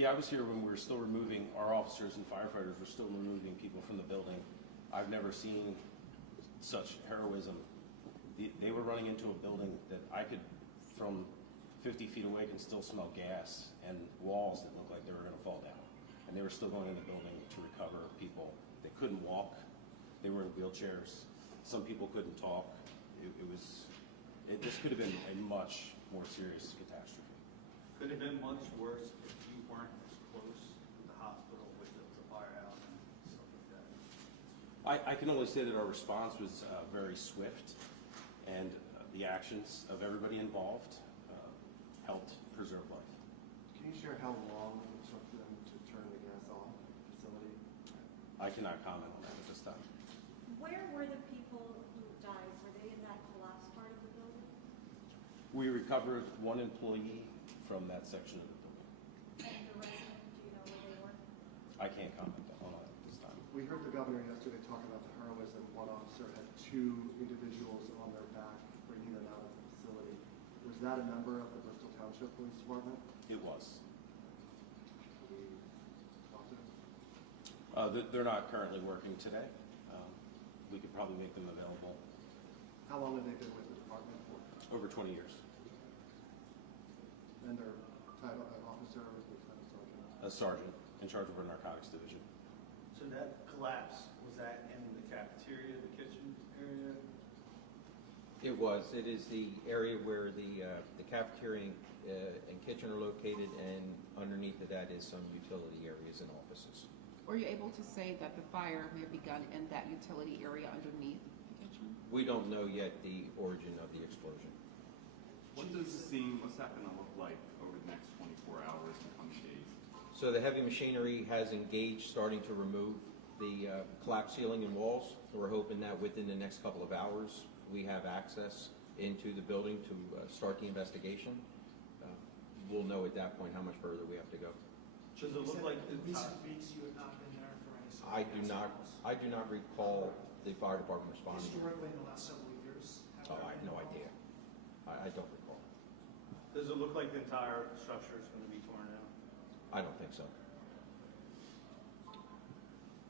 Yeah, I was here when we were still removing, our officers and firefighters were still removing people from the building. I've never seen such heroism. They were running into a building that I could, from 50 feet away, can still smell gas and walls that looked like they were going to fall down. And they were still going in the building to recover people that couldn't walk. They were in wheelchairs. Some people couldn't talk. This could have been a much more serious catastrophe. Could have been much worse if you weren't as close to the hospital with the firehouse and stuff like that. I can only say that our response was very swift, and the actions of everybody involved helped preserve life. Can you share how long it took them to turn the gas off at the facility? I cannot comment on that at this time. Where were the people who died? Were they in that collapsed part of the building? We recovered one employee from that section of the building. And the resident, do you know where they were? I can't comment on that at this time. We heard the governor yesterday talk about the heroism. One officer had 2 individuals on their back bringing them out of the facility. Was that a member of the Bristol Township Police Department? It was. Can we talk to them? They're not currently working today. We could probably make them available. How long have they been with the department for? Over 20 years. And their title, an officer, or lieutenant sergeant? A sergeant in charge of our narcotics division. So that collapse, was that in the cafeteria, the kitchen area? It was. It is the area where the cafeteria and kitchen are located, and underneath of that is some utility areas and offices. Were you able to say that the fire may have begun in that utility area underneath the kitchen? We don't know yet the origin of the explosion. What's that going to look like over the next 24 hours and coming days? So the heavy machinery has engaged, starting to remove the collapsed ceiling and walls. So we're hoping that within the next couple of hours, we have access into the building to start the investigation. We'll know at that point how much further we have to go. Does it look like In the recent weeks you have not been there for any sort of I do not recall the fire department responding. Historically, in the last several years. Oh, I have no idea. I don't recall. Does it look like the entire structure is going to be torn down? I don't think so.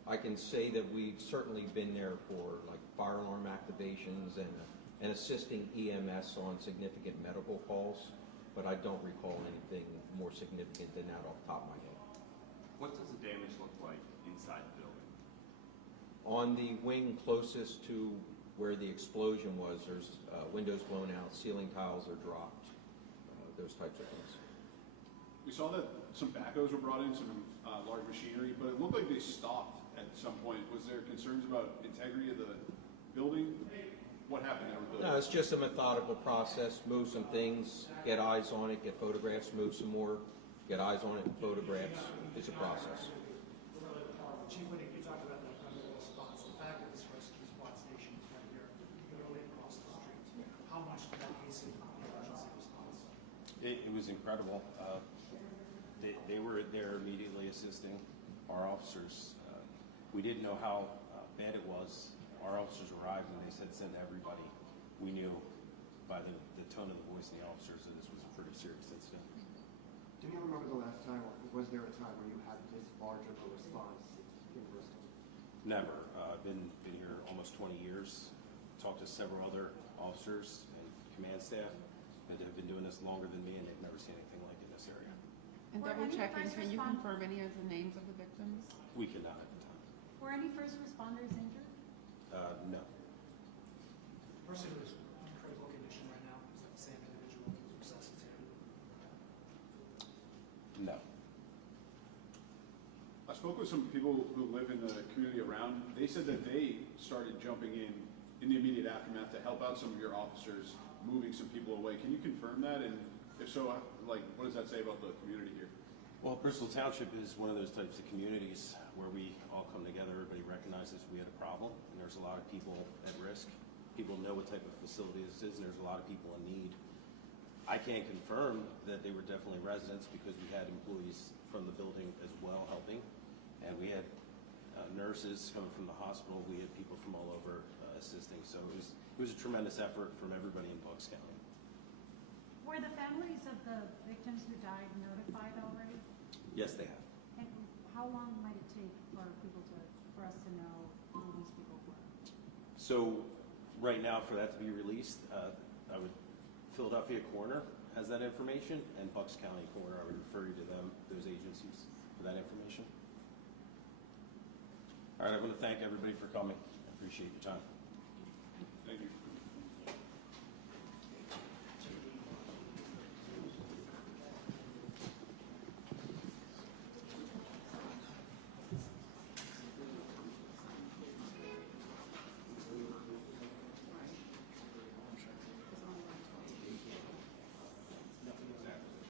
I can say that we've certainly been there for like fire alarm activations and assisting EMS on significant medical calls, but I don't recall anything more significant than that off the top of my head. What does the damage look like inside the building? On the wing closest to where the explosion was, there's windows blown out, ceiling tiles are dropped, those types of things. We saw that some backhoes were brought in, some large machinery, but it looked like they stopped at some point. Was there concerns about integrity of the building? What happened there with the No, it's just a methodical process. Move some things, get eyes on it, get photographs, move some more, get eyes on it, photographs. It's a process. Chief Whittick, you talked about that kind of response. The fact that this rescue squad station is right here, literally across the street. How much did that hasten the emergency response? It was incredible. They were there immediately assisting our officers. We didn't know how bad it was. Our officers arrived and they said send everybody. We knew by the tone of the voice of the officers that this was a pretty serious incident. Do you remember the last time, or was there a time where you had this large of a response in Bristol? Never. I've been here almost 20 years. Talked to several other officers and command staff that have been doing this longer than me, and they've never seen anything like it in this area. And Were double any checking, first can you respond- confirm any of the names of the victims? We could not at the time. Were any first responders injured? No. The person who is in critical condition right now, is that the same individual who was resuscitated? No. I spoke with some people who live in the community around. They said that they started jumping in the immediate aftermath to help out some of your officers, moving some people away. Can you confirm that? And if so, like, what does that say about the community here? Well, Bristol Township is one of those types of communities where we all come together, everybody recognizes we had a problem, and there's a lot of people at risk. People know what type of facility this is, and there's a lot of people in need. I can't confirm that they were definitely residents because we had employees from the building as well helping, and we had nurses coming from the hospital. We had people from all over assisting, so it was a tremendous effort from everybody in Bucks County. Were the families of the victims who died notified already? Yes, they have. And how long might it take for us to know who these people were? So, right now, for that to be released, Philadelphia Coroner has that information, and Bucks County Coroner, I would refer you to them, those agencies, for that information. All right, I want to thank everybody for coming. I appreciate your time. Thank you.